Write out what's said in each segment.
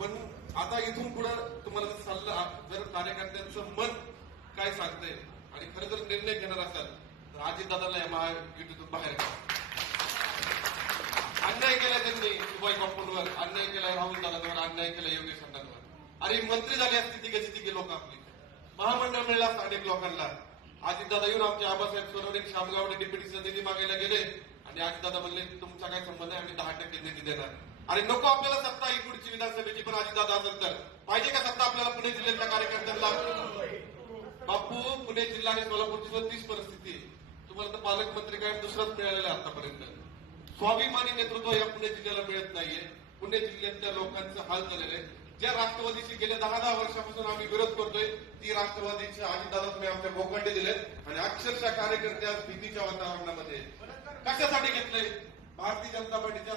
पण आता इथून पुढे तुम्हाला जर सल्ला जर कार्यकर्त्यांचं मन काय सांगतंय आणि खरं जर निर्णय घेणार असाल तर अजित दादाला या महायुतीतून बाहेर काढा. अन्याय केला त्यांनी सुभाष बापूंवर अन्याय केला राहुल दादांवर अन्याय केला योगेश अण्णांवर अरे मंत्री झाले असती तिघे तिघे लोक आपली महामंडळ मिळला अनेक लोकांना. दादा येऊन आमचे आबासाहेब सोनवणे शामगावडे डिप्युटीचा निधी मागायला गेले. आणि दादा म्हणले तुमचा काय संबंध आहे? आम्ही दहा टक्के निधी देणार. आणि नको आपल्याला सत्ता ही पुढची विधानसभेची पण दादा असेल तर पाहिजे का सत्ता आपल्याला पुणे जिल्ह्यातल्या कार्यकर्त्यांना? बापू पुणे जिल्हा आणि सोलापूरची सुद्धा तीच परिस्थिती आहे. तुम्हाला तर पालकमंत्री काय दुसराच मिळालेला आतापर्यंत. स्वाभिमानी नेतृत्व या पुणे जिल्ह्याला मिळत नाहीये. पुणे जिल्ह्यातल्या लोकांचं हाल झालेले आहे. ज्या राष्ट्रवादीशी गेल्या दहा दहा वर्षापासून आम्ही विरोध करतोय ती राष्ट्रवादीची अजितदादा तुम्ही आमच्या भोगंडे दिलेत. आणि अक्षरशः कार्यकर्ते आज भीतीच्या वातावरणामध्ये कशासाठी घेतलंय? भारतीय जनता पार्टीच्या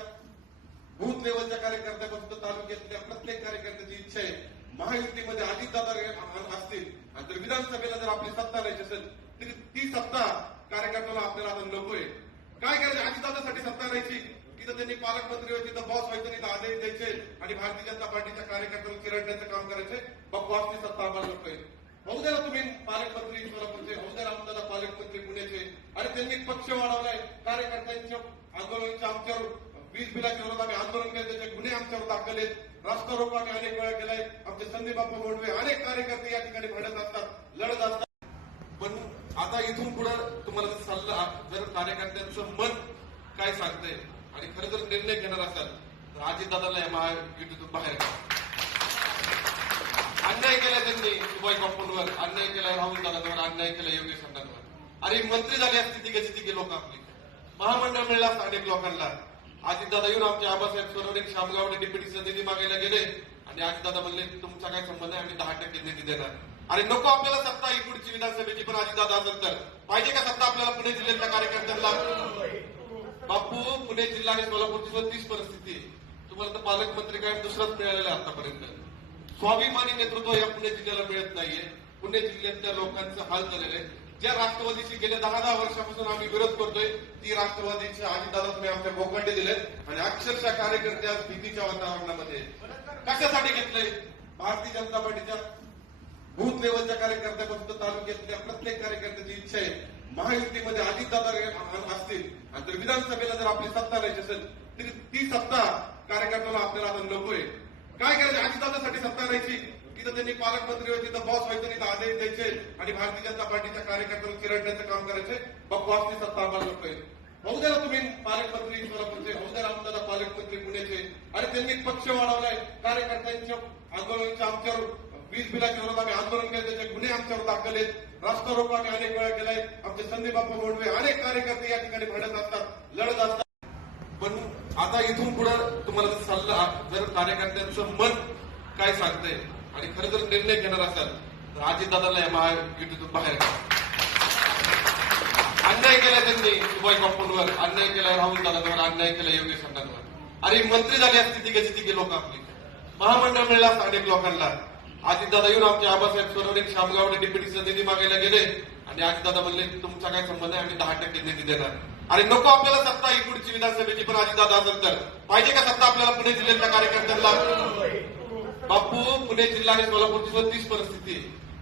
बूथ लेवलच्या कार्यकर्त्यापासून तालुक्यातल्या प्रत्येक कार्यकर्त्याची इच्छा आहे. महायुतीमध्ये अजितदादा रे- असतील. आणि जर विधानसभेला जर आपली सत्ता राहायची असेल तरी ती सत्ता कार्यकर्त्याला आपल्याला आता नकोय. काय करायचं? अजितदादासाठी सत्ता राहायची. तिथं त्यांनी पालकमंत्री होते तिथं बॉस व्हायचं तिथं आदेश द्यायचे. आणि भारतीय जनता पार्टीच्या कार्यकर्त्यांना चिरडण्याचं काम करायचे. मग बॉसची सत्ता आम्हाला नकोय. होऊ द्या तुम्ही पालकमंत्री सोलापूरचे. होऊ द्या रामदादा पालकमंत्री पुण्याचे. आणि त्यांनी पक्ष वाढवलाय. कार्यकर्त्यांच्या आंदोलनाच्या आमच्यावर वीज बिलाच्या विरोधात आम्ही आंदोलन केले त्याचे गुन्हे आमच्यावर दाखल आहेत. रास्ता रोको आम्ही अनेक वेळा केलाय आमचे संदीप बाप्पा मोडवे अनेक कार्यकर्ते या ठिकाणी भांडत असतात लढत असतात पण आता इथून पुढे तुम्हाला जर सल्ला जर कार्यकर्त्यांचं मन काय सांगतंय आणि खरं जर निर्णय घेणार असाल तर अजित या महायुतीतून बाहेर काढा. अन्याय केला त्यांनी सुभाष बापूंवर अन्याय केला राहुल दादावर अन्याय केला योगेश अण्णांवर अरे मंत्री झाले असती तिघे तिघे लोक आपली. महामंडळ मिळला अनेक लोकांना. दादा येऊन आमचे आबासाहेब सोनवणे शामगावने डिप्युटीचा निधी मागायला गेले. आणि दादा म्हणले तुमचा काय संबंध आहे? आम्ही दहा टक्के निधी देणार. अरे नको आपल्याला सत्ता ही पुढची विधानसभेची पण दादा असेल तर. पाहिजे का सत्ता आपल्याला पुणे जिल्ह्यातल्या कार्यकर्त्यांना? बापू पुणे जिल्हा आणि सोलापूरची सुद्धा तीच परिस्थिती आहे. तुम्हाला तर पालकमंत्री काय दुसराच मिळालेला आतापर्यंत. स्वाभिमानी नेतृत्व या पुणे जिल्ह्याला मिळत नाहीये. पुणे जिल्ह्यातल्या लोकांचं हाल झालेले आहे. ज्या राष्ट्रवादीची गेल्या दहा दहा वर्षापासून आम्ही विरोध करतोय ती राष्ट्रवादीची अजितदादा तुम्ही आमच्या भोगंडे दिलेत आणि अक्षरशः कार्यकर्ते आज भीतीच्या वातावरणामध्ये कशासाठी घेतलंय? भारतीय जनता पार्टीच्या बूथ लेवलच्या कार्यकर्त्यापासून तालुक्यातल्या प्रत्येक कार्यकर्त्याची इच्छा आहे. महायुतीमध्ये अजितदादा असतील. आणि जर विधानसभेला जर आपली सत्ता राहायची असेल तरी ती सत्ता कार्यकर्त्याला आपल्याला आता नकोय. काय करायचं? अजितदादासाठी सत्ता राहायची. तिथं त्यांनी पालकमंत्री होते तिथं बॉस व्हायचं तिथं आदेश द्यायचे. आणि भारतीय जनता पार्टीच्या कार्यकर्त्यांना चिरडण्याचं काम करायचे. मग बॉसनी सत्ता आम्हाला नकोय होऊ द्या तुम्ही पालकमंत्री सोलापूरचे. होऊ द्या रामदादा पालकमंत्री पुण्याचे. आणि त्यांनी पक्ष वाढवलाय. कार्यकर्त्यांच्या आंदोलनाच्या आमच्यावर वीज बिलाच्या विरोधात आम्ही आंदोलन केले त्याचे गुन्हे आमच्यावर दाखल आहेत. रास्ता रोको आम्ही अनेक वेळा केलाय. आमचे संदीप बाप्पा मोडवे अनेक कार्यकर्ते या ठिकाणी भांडत असतात लढत असतात. पण आता इथून पुढे तुम्हाला जर सल्ला जर कार्यकर्त्यांचं मन काय सांगतंय आणि खरं जर निर्णय घेणार असाल तर अजितदादाला या महायुतीतून बाहेर काढा. अन्याय केला त्यांनी सुभाष बापूंवर अन्याय केला राहुल दादांवर अन्याय केला योगेश अण्णांवर अरे मंत्री झाले असते तिघे तिघे लोक आपली? महामंडळ मिळलं असतं अनेक लोकांना. दादा येऊन आमचे आबासाहेब सोनवणे शामगावडे डिप्युटीचा निधी मागायला गेले. आणि दादा म्हणले तुमचा काय संबंध आहे? आम्ही दहा टक्के निधी देणार. अरे नको आपल्याला सत्ता ही पुढची विधानसभेची पण दादा असेल तर. पाहिजे का सत्ता आपल्याला पुणे जिल्ह्यातल्या कार्यकर्त्यांना? बापू पुणे जिल्हा आणि सोलापूरची सुद्धा तीच परिस्थिती आहे.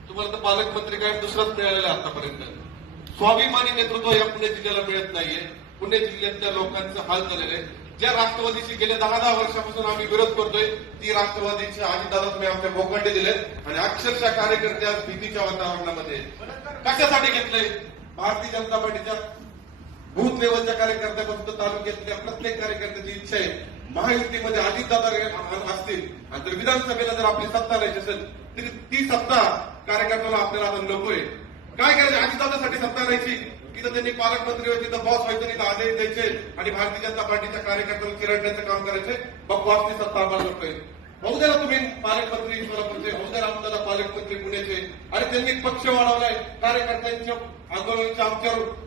तुम्हाला तर पालकमंत्री काय दुसराच मिळालेला आतापर्यंत. स्वाभिमानी नेतृत्व या पुणे जिल्ह्याला मिळत नाहीये. पुणे जिल्ह्यातल्या लोकांचं हाल झालेले आहे. ज्या राष्ट्रवादीशी गेल्या दहा दहा वर्षापासून आम्ही विरोध करतोय ती राष्ट्रवादीची अजितदादा तुम्ही आमच्या भोगंडे दिलेत. आणि अक्षरशः कार्यकर्ते आज भीतीच्या वातावरणामध्ये कशासाठी घेतलंय? भारतीय जनता पार्टीच्या बूथ लेवलच्या कार्यकर्त्यापासून तालुक्यातल्या प्रत्येक कार्यकर्त्याची इच्छा आहे. महायुतीमध्ये अजितदादा रे- असतील. आणि जर विधानसभेला जर आपली सत्ता राहायची असेल तरी ती सत्ता कार्यकर्त्याला आपल्याला आता नकोय. काय करायचं? अजितदादासाठी सत्ता राहायची. तिथं त्यांनी पालकमंत्री होते तिथं बॉस व्हायचं तिथं आदेश द्यायचे. आणि भारतीय जनता पार्टीच्या कार्यकर्त्याला चिरडण्याचं काम करायचे. मग बॉसची सत्ता आम्हाला नकोय. होऊ द्या तुम्ही पालकमंत्री सोलापूरचे होऊ द्या रामदादा पालकमंत्री पुण्याचे. आणि त्यांनी पक्ष वाढवलाय. कार्यकर्त्यांच्या आंदोलनाच्या आमच्यावर